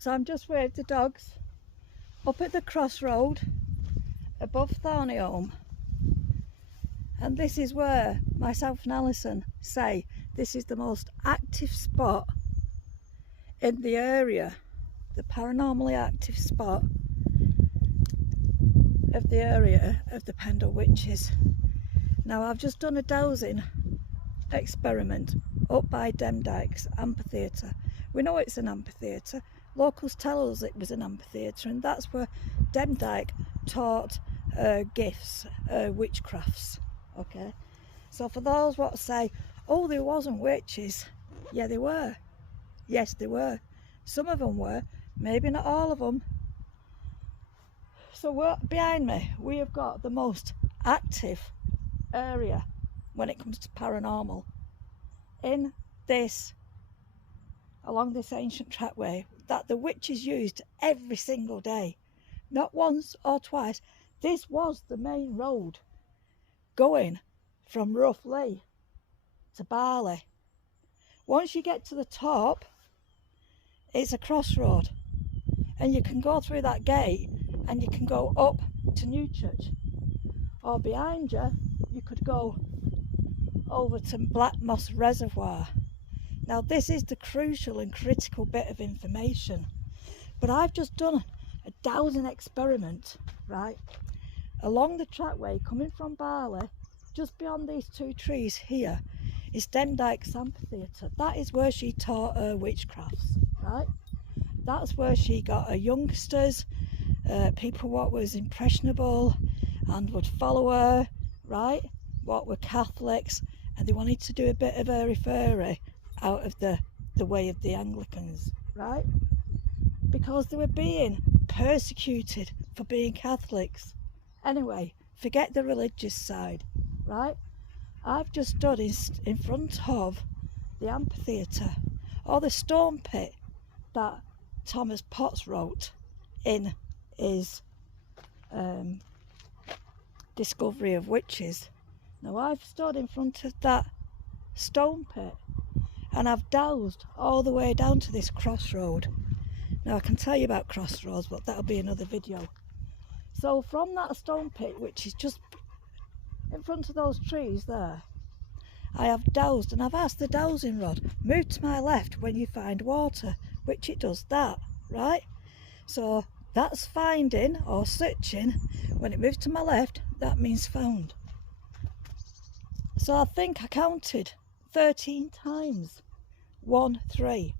So I'm just with the dogs up at the crossroad above Thornyholme, and this is where myself and Alison say this is the most active spot in the area, the paranormally active spot of the area of the Pendle Witches. Now I've just done a dowsing experiment up by Demdikes amphitheatre. We know it's an amphitheatre. Locals tell us it was an amphitheatre, and that's where Demdike taught gifts, witchcrafts. Okay, so for those what say, oh, there wasn't witches, yeah, they were. Yes, they were. Some of them were, maybe not all of them. So behind me, we have got the most active area when it comes to paranormal in this, along this ancient trackway that the witches used every single day, not once or twice. This was the main road going from Roughly to Barley. Once you get to the top, it's a crossroad, and you can go through that gate and you can go up to Newchurch, or behind you you could go over to Black Moss Reservoir. Now this is the crucial and critical bit of information, but I've just done a dowsing experiment, right, along the trackway coming from Barley. Just beyond these two trees here is Demdikes amphitheatre. That is where she taught her witchcrafts, right? That's where she got her youngsters, people what was impressionable and would follow her, right, what were Catholics, and they wanted to do a bit of airy-fairy out of the way of the Anglicans, right, because they were being persecuted for being Catholics. Anyway, forget the religious side, right? I've just stood in front of the amphitheatre, or the stone pit that Thomas Potts wrote in his Discovery of Witches. Now I've stood in front of that stone pit and I've dowsed all the way down to this crossroad. Now I can tell you about crossroads, but that'll be another video. So from that stone pit, which is just in front of those trees there, I have dowsed, and I've asked the dowsing rod, move to my left when you find water, which it does that, right? So that's finding or searching. When it moves to my left, that means found. So I think I counted 13 times. 1, 3.